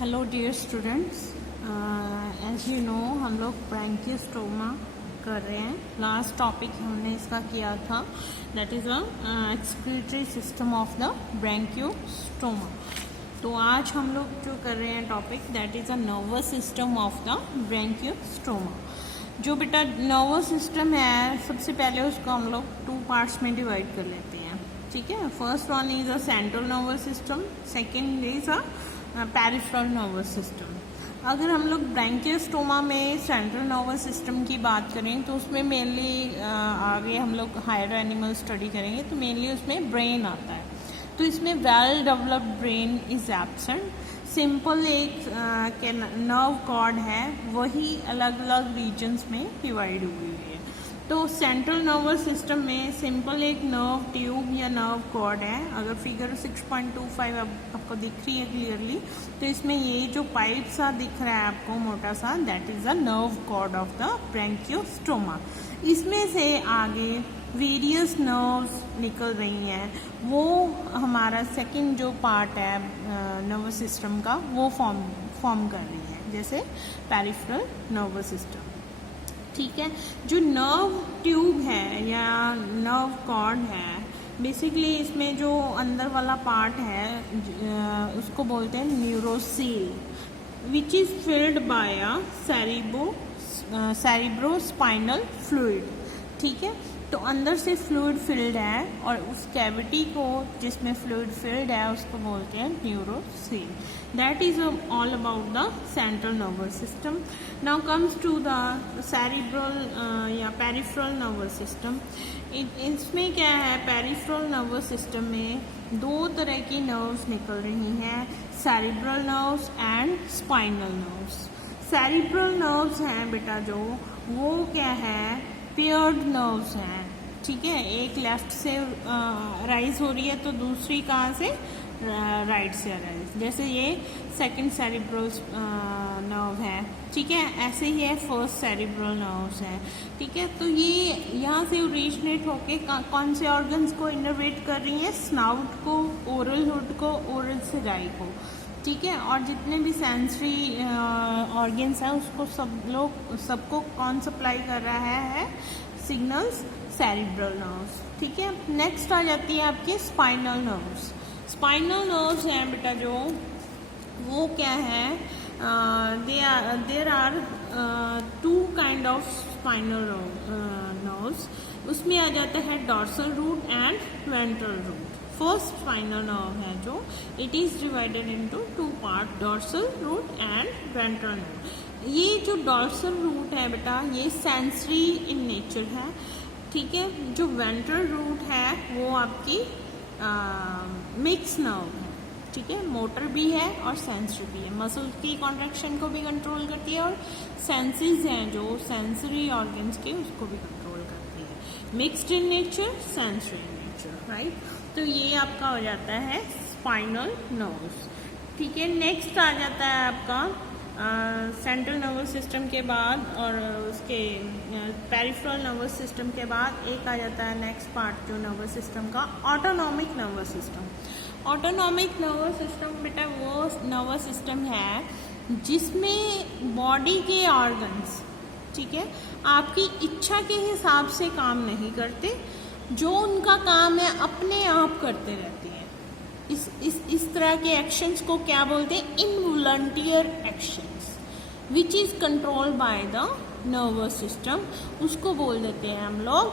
Hello dear students, as you know हम लोग Branchiostoma कर रहे हैं। लास्ट टॉपिक हमने इसका किया था, that is a excretory system of the Branchiostoma. तो आज हम लोग जो कर रहे हैं topic, that is a nervous system of the Branchiostoma. जो बेटा नर्वस सिस्टम है, सबसे पहले उसको हम लोग 2 पार्ट्स में डिवाइड कर लेते हैं। ठीक है, first one is a central nervous system, second is a peripheral nervous system. अगर हम लोग ब्रैंकियोस्टोमा में सेंट्रल नर्वस सिस्टम की बात करें तो उसमें मेनली आगे हम लोग हायर एनिमल स्टडी करेंगे तो मेनली उसमें ब्रेन आता है। तो इसमें well developed brain is absent. Simple एक नर्व कॉर्ड है, वही अलग अलग रीजन्स में डिवाइड हुई है। तो सेंट्रल नर्वस सिस्टम में सिंपल एक नर्व ट्यूब या नर्व कॉर्ड है। अगर फिगर 6.25 आपको दिख रही है क्लियरली, तो इसमें ये जो पाइप सा दिख रहा है आपको मोटा सा, that is the nerve cord of the Branchiostoma. इसमें से आगे वेरियस नर्व्स निकल रही हैं, वो हमारा सेकंड जो पार्ट है नर्वस सिस्टम का, वो फॉर्म कर रही है, जैसे पेरिफेरल नर्वस सिस्टम। ठीक है, जो नर्व ट्यूब है या नर्व कॉर्ड है, बेसिकली इसमें जो अंदर वाला पार्ट है उसको बोलते हैं neurocoel, which is filled by a cerebrospinal fluid. ठीक है, तो अंदर से फ्लूइड फिल्ड है और उस कैविटी को जिसमें फ्लूइड फिल्ड है उसको बोलते हैं neurocoel. That is all about the central nervous system. Now comes to the cerebral या पेरिफेरल नर्वस सिस्टम। इसमें क्या है, पेरिफेरल नर्वस सिस्टम में 2 तरह की नर्व्स निकल रही हैं, cerebral nerves and spinal nerves. Cerebral nerves हैं बेटा जो, वो क्या है, पेयर्ड नर्व्स हैं। ठीक है, एक लेफ्ट से राइज हो रही है तो दूसरी कहाँ से, राइट से राइज। जैसे ये सेकंड सेरिब्रल नर्व है, ठीक है, ऐसे ही है फर्स्ट सेरिब्रल नर्व्स है। ठीक है, तो ये यहाँ से ओरिजिनेट होके कौन से ऑर्गन्स को इनर्वेट कर रही है, स्नाउट को, ओरल हुड को, ओरल सेगाई को। ठीक है, और जितने भी सेंसरी ऑर्गन्स हैं उसको सबको कौन सप्लाई कर रहा है सिग्नल्स, सेरिब्रल नर्व्स। ठीक है, नेक्स्ट आ जाती है आपकी स्पाइनल नर्व्स। स्पाइनल नर्व्स हैं बेटा जो, वो क्या है, there are 2 kind of spinal nerves. उसमें आ जाता है dorsal root and ventral root. First spinal nerve है जो, it is divided into 2 part, dorsal root and ventral root. ये जो डॉर्सल रूट है बेटा, ये सेंसरी इन नेचर है। ठीक है, जो वेंट्रल रूट है वो आपकी मिक्स नर्व है। ठीक है, मोटर भी है और सेंसरी भी है, मसल की कॉन्ट्रैक्शन को भी कंट्रोल करती है और सेंसेस हैं जो सेंसरी ऑर्गन्स के, उसको भी कंट्रोल करती है। Mixed in nature, sensory in nature, right. तो ये आपका हो जाता है स्पाइनल नर्व्स। ठीक है, नेक्स्ट आ जाता है आपका सेंट्रल नर्वस सिस्टम के बाद और उसके पेरिफेरल नर्वस सिस्टम के बाद एक आ जाता है नेक्स्ट पार्ट जो नर्वस सिस्टम का, autonomic nervous system. Autonomic nervous system बेटा वो नर्वस सिस्टम है जिसमें बॉडी के ऑर्गन्स, ठीक है, आपकी इच्छा के हिसाब से काम नहीं करते, जो उनका काम है अपने आप करते रहती है। इस तरह के एक्शंस को क्या बोलते हैं, involuntary actions, which is controlled by the nervous system, उसको बोल देते हैं हम लोग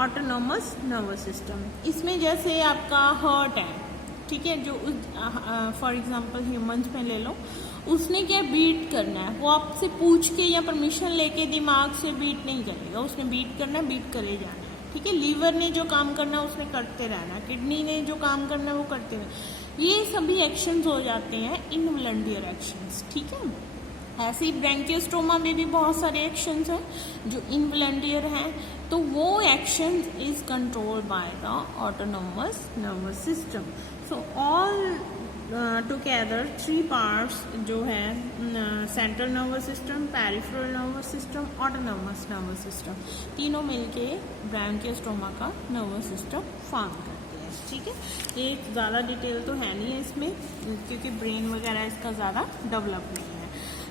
ऑटोनोमस नर्वस सिस्टम। इसमें जैसे आपका हार्ट है, ठीक है, जो फॉर एग्जांपल ह्यूमंस में ले लो, उसने क्या बीट करना है, वो आपसे पूछ के या परमिशन लेके दिमाग से बीट नहीं करेगा, उसने बीट करना है, बीट करे जाना है। ठीक है, लीवर ने जो काम करना है उसने करते रहना, किडनी ने जो काम करना है वो करते रहना। ये सभी एक्शंस हो जाते हैं इनवॉलंटियर एक्शंस। ठीक है, ऐसे ही ब्रैंकियोस्टोमा में भी बहुत सारे एक्शंस हैं जो इनवॉलंटियर हैं, तो वो action is controlled by the autonomous nervous system. So all together 3 parts जो है, central nervous system, peripheral nervous system, autonomous nervous system, तीनों मिलके ब्रैंकियोस्टोमा का नर्वस सिस्टम फॉर्म करते हैं। ठीक है, ये ज़्यादा डिटेल तो है नहीं है इसमें क्योंकि ब्रेन वगैरह इसका ज़्यादा डेवलप नहीं है।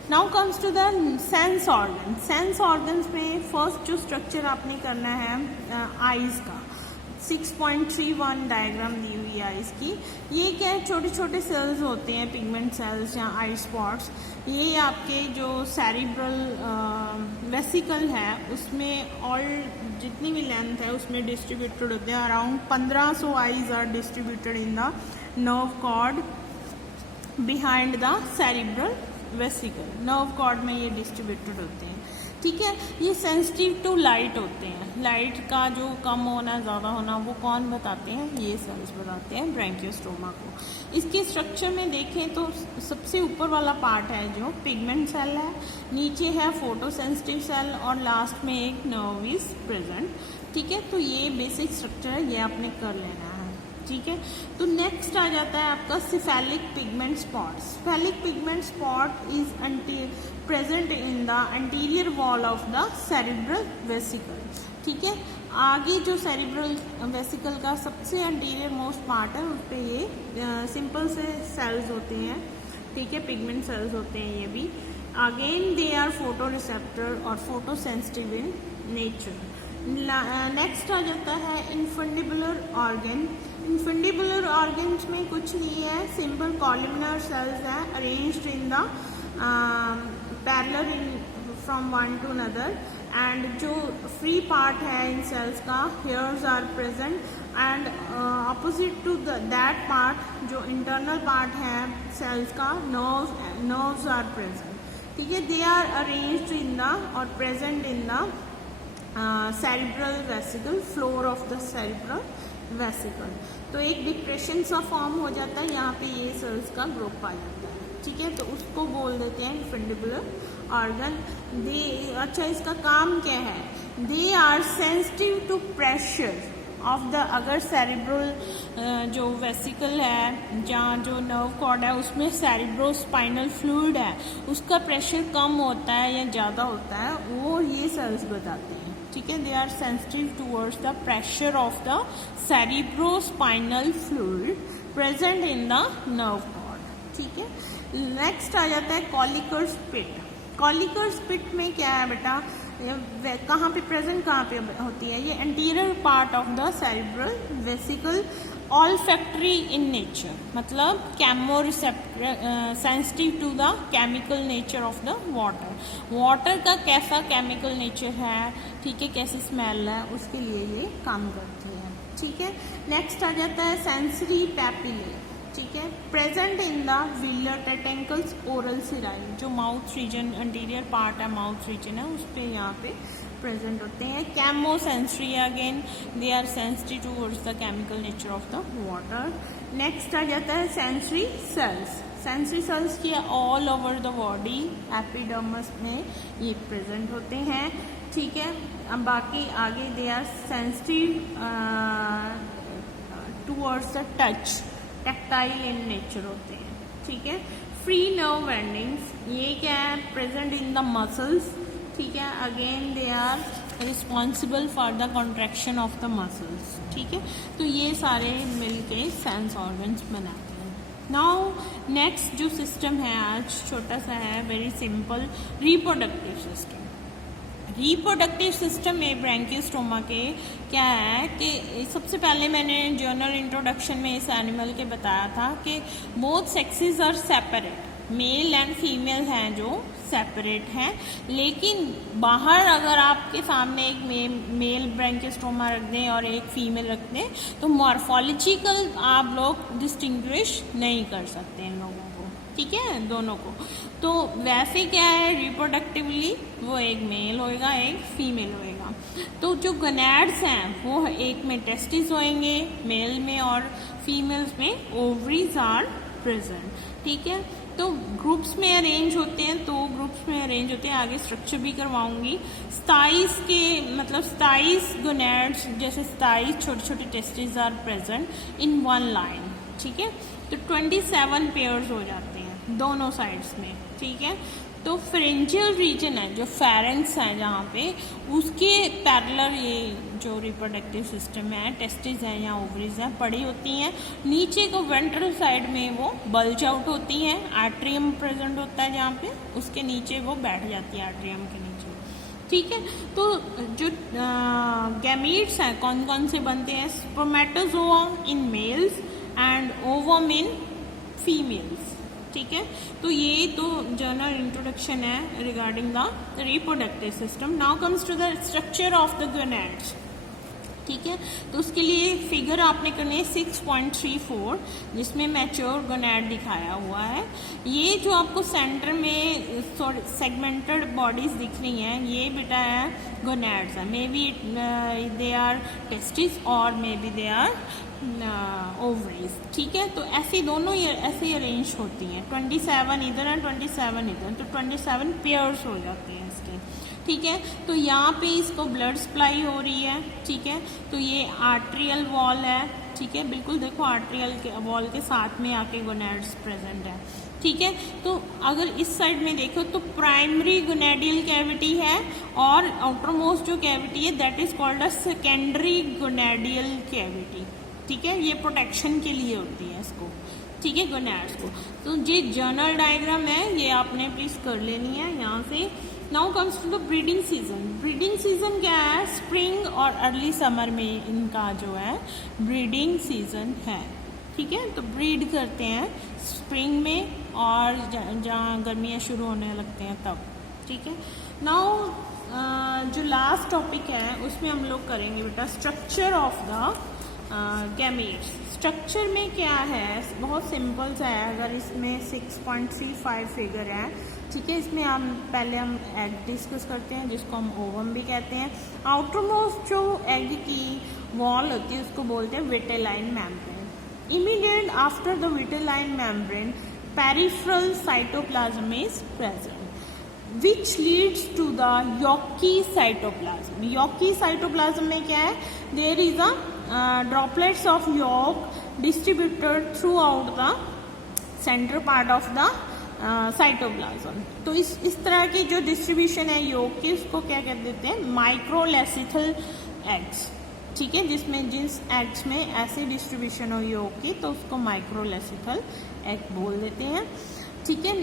Now comes to the sense organ. Sense organs में फर्स्ट जो स्ट्रक्चर आपने करना है आईज का, 6.31 डायग्राम दी हुई है आईज की। ये क्या है, छोटे छोटे सेल्स होते हैं, पिगमेंट सेल्स या आई स्पॉट्स। ये आपके जो सेरिब्रल वेसिकल है उसमें और जितनी भी लेंथ है उसमें डिस्ट्रीब्यूटेड होते हैं। Around 1500 eyes are distributed in the nerve cord behind the cerebral vesicle. Nerve cord में ये डिस्ट्रीब्यूटेड होते हैं, ठीक है। ये सेंसिटिव टू लाइट होते हैं। लाइट का जो कम होना ज़्यादा होना वो कौन बताते हैं, ये सेल्स बताते हैं ब्रैंकियोस्टोमा को। इसके स्ट्रक्चर में देखें तो सबसे ऊपर वाला पार्ट है जो पिगमेंट सेल है, नीचे है फोटोसेंसिटिव सेल और लास्ट में एक नर्व इज प्रेजेंट, ठीक है। तो ये बेसिक स्ट्रक्चर है, ये आपने कर लेना है, ठीक है। तो नेक्स्ट आ जाता है आपका cephalic pigment spot. Cephalic pigment spot is present in the anterior wall of the cerebral vesicle, ठीक है। आगे जो सेरिब्रल वेसिकल का सबसे एंटीरियर मोस्ट पार्ट है उस पर ये सिंपल से सेल्स होते हैं, ठीक है, पिगमेंट सेल्स होते हैं ये भी। Again they are photo receptor और photo sensitive in nature. Next आ जाता है इनफंडिबुलर ऑर्गन। इनफंडिबुलर ऑर्गन्स में कुछ नहीं है, सिंपल कॉलमनर सेल्स हैं arranged in the parallel in from one to another, and जो फ्री पार्ट है इन सेल्स का hairs are present and opposite to that part जो इंटरनल पार्ट है सेल्स का नर्व्स आर प्रेजेंट, ठीक है। They are arranged in the और present in the cerebral vesicle, floor of the cerebral vesicle. तो एक डिप्रेशन सा फॉर्म हो जाता है, यहाँ पे ये सेल्स का ग्रुप आ जाता है, ठीक है। तो उसको बोल देते हैं इनफंडिबुलर ऑर्गन। दे अच्छा इसका काम क्या है, they are sensitive to pressure of the, अगर सेरिब्रल जो वेसिकल है जहाँ जो नर्व कॉर्ड है उसमें सेरिब्रो स्पाइनल फ्लूइड है उसका प्रेशर कम होता है या ज़्यादा होता है, वो ये सेल्स बताते हैं, ठीक है। They are sensitive towards the pressure of the cerebrospinal fluid present in the nerve cord, ठीक है। नेक्स्ट आ जाता है कॉलिकर स्पिट। कॉलिकर स्पिट में क्या है बेटा, कहाँ पे प्रेजेंट कहाँ पे होती है, ये anterior part of the cerebral vesicle, olfactory in nature, मतलब chemo receptor, sensitive to the chemical nature of the water. Water का कैसा केमिकल नेचर है, ठीक है, कैसी स्मेल है, उसके लिए ये काम करती है, ठीक है। नेक्स्ट आ जाता है सेंसरी पैपिले, ठीक है, present in the velar tentacles oral cirri, जो माउथ रीजन एंटीरियर पार्ट है, माउथ रीजन है, उस पर यहाँ पे प्रेजेंट होते हैं। Chemo sensory, again they are sensitive towards the chemical nature of the water. Next आ जाता है सेंसरी सेल्स। सेंसरी सेल्स की all over the body, epidermis में ये प्रेजेंट होते हैं, ठीक है। अब बाकी आगे they are sensitive towards the touch, tactile in nature होते हैं, ठीक है। फ्री नर्व एंडिंग्स, ये क्या है, प्रेजेंट इन द मसल्स, ठीक है। Again they are responsible for the contraction of the muscles, ठीक है। तो ये सारे मिलके सेंस ऑर्गन्स बनाते हैं। नाउ नेक्स्ट जो सिस्टम है आज छोटा सा है, very simple, reproductive system. Reproductive system में ब्रैंकियोस्टोमा के क्या है कि सबसे पहले मैंने जर्नल इंट्रोडक्शन में इस एनिमल के बताया था कि both sexes are separate, male and female हैं जो सेपरेट हैं, लेकिन बाहर अगर आपके सामने एक मेल ब्रैंकियोस्टोमा रख दें और एक फीमेल रख दें तो मॉर्फोलॉजिकल आप लोग डिस्टिंग्विश नहीं कर सकते इन लोगों को, ठीक है, दोनों को। तो वैसे क्या है, रिप्रोडक्टिवली वो एक मेल होएगा, एक फीमेल होएगा। तो जो गोनैड्स हैं वो एक में टेस्टिस होएंगे मेल में और फीमेल्स में ओवरीज आर प्रेजेंट, ठीक है। तो ग्रुप्स में अरेंज होते हैं, तो ग्रुप्स में अरेंज होते हैं, आगे स्ट्रक्चर भी करवाऊंगी। स्टाइस के मतलब स्टाइस गोनैड्स, जैसे स्टाइस छोटे छोटे testis are present in one line, ठीक है। तो 27 पेयर्स हो जाते हैं दोनों साइड्स में, ठीक है। तो फेरेंजियल रीजन है जो फेरेंक्स है जहाँ पे उसके पैरेलल ये जो रिप्रोडक्टिव सिस्टम है, टेस्टिस है या ओवरीज है, पड़ी होती हैं। नीचे को वेंट्रल साइड में वो बल्ज आउट होती हैं, आर्ट्रियम प्रेजेंट होता है जहाँ पे, उसके नीचे वो बैठ जाती है आर्ट्रियम के नीचे। ठीक है, तो जो गैमीट्स हैं कौन कौन से बनते हैं? Spermatozoa in males and ovum in females. ठीक है, तो ये तो जनरल इंट्रोडक्शन है regarding the reproductive system. Now comes to the structure of the gonads. ठीक है, तो उसके लिए फिगर आपने करनी है 6.34 जिसमें मैच्योर गोनैड दिखाया हुआ है। ये जो आपको सेंटर में सेगमेंटेड बॉडीज दिख रही हैं ये बेटा है गोनैड्स है। May be they are testis और may be they are ovaries. ठीक है, तो ऐसी दोनों ऐसे अरेंज होती हैं, 27 इधर है 27 इधर, तो 27 पेयर्स हो जाते हैं इसके। ठीक है, तो यहाँ पे इसको ब्लड सप्लाई हो रही है। ठीक है, तो ये आर्ट्रियल वॉल है। ठीक है, बिल्कुल देखो आर्ट्रियल के वॉल के साथ में आके गोनैड्स प्रेजेंट है। ठीक है, तो अगर इस साइड में देखो तो प्राइमरी गोनैडियल कैविटी है और आउटर मोस्ट जो कैविटी है that is called a secondary gonadial cavity. ठीक है, ये प्रोटेक्शन के लिए होती है इसको। ठीक है, गोनैड्स को। तो ये जनरल डायग्राम है, ये आपने प्लीज कर लेनी है यहाँ से। Now comes to the breeding season. Breeding season क्या है? स्प्रिंग और अर्ली समर में इनका जो है ब्रीडिंग सीजन है। ठीक है, तो ब्रीड करते हैं स्प्रिंग में और जहाँ गर्मियाँ शुरू होने लगते हैं तब। ठीक है, नाउ जो लास्ट टॉपिक है उसमें हम लोग करेंगे बेटा structure of the gametes. Structure में क्या है? बहुत सिंपल सा है। अगर इसमें 6.35 फिगर है, ठीक है, इसमें पहले हम एग डिस्कस करते हैं जिसको हम ओवम भी कहते हैं। आउटर मोस्ट जो एग की वॉल होती है उसको बोलते हैं vitelline membrane. Immediate after the vitelline membrane peripheral cytoplasm is present which leads to the yolky cytoplasm. Yolky cytoplasm में क्या है? There is a droplets of yolk distributed throughout the center part of the cytoplasm। तो इस तरह की जो distribution है योग की उसको क्या कह देते हैं? Microlecithal eggs. ठीक है, जिसमें जिस एग्स में ऐसी डिस्ट्रीब्यूशन हो योग की तो उसको माइक्रोलेसिथल एग बोल देते हैं। ठीक है,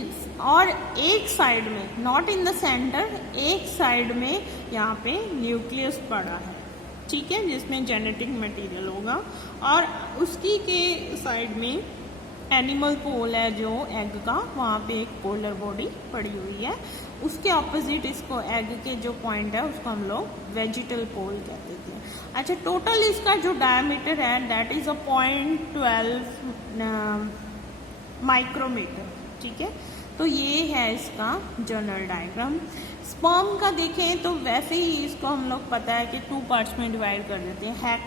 और एक साइड में, नॉट इन द सेंटर, एक साइड में यहाँ पे न्यूक्लियस पड़ा है। ठीक है, जिसमें जेनेटिक मटेरियल होगा और उसकी के साइड में एनिमल पोल है जो एग का, वहाँ पे एक पोलर बॉडी पड़ी हुई है। उसके ऑपोजिट इसको एग के जो पॉइंट है उसको हम लोग वेजिटल पोल कहते हैं। अच्छा, टोटल इसका जो डायमीटर है दैट इज अ 0.12 माइक्रोमीटर। ठीक है, तो ये है इसका जनरल डायग्राम। स्पर्म का देखें तो वैसे ही इसको हम लोग पता है कि 2 पार्ट्स में डिवाइड कर देते हैं,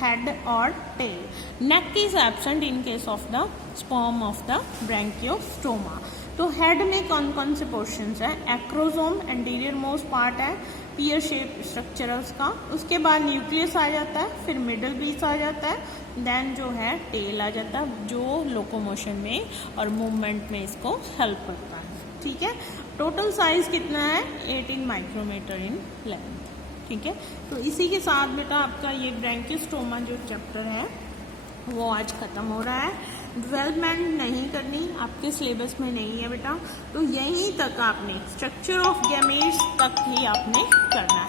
हेड और tail. Neck is absent in case of the sperm of the Branchiostoma. तो हेड में कौन कौन से पोर्शंस हैं? एक्रोसोम एंटीरियर मोस्ट पार्ट है, पीयर शेप स्ट्रक्चर है उसका। उसके बाद न्यूक्लियस आ जाता है, फिर मिडल पीस आ जाता है, देन जो है टेल आ जाता है जो लोकोमोशन में और मूवमेंट में इसको हेल्प करता है। ठीक है, टोटल साइज कितना है? 18 माइक्रोमीटर इन लेंथ। ठीक है, तो इसी के साथ बेटा आपका ये ब्रैंकियोस्टोमा जो चैप्टर है वो आज ख़त्म हो रहा है। डेवलपमेंट नहीं करनी, आपके सिलेबस में नहीं है बेटा, तो यहीं तक आपने स्ट्रक्चर ऑफ गैमेट्स तक ही आपने करना है।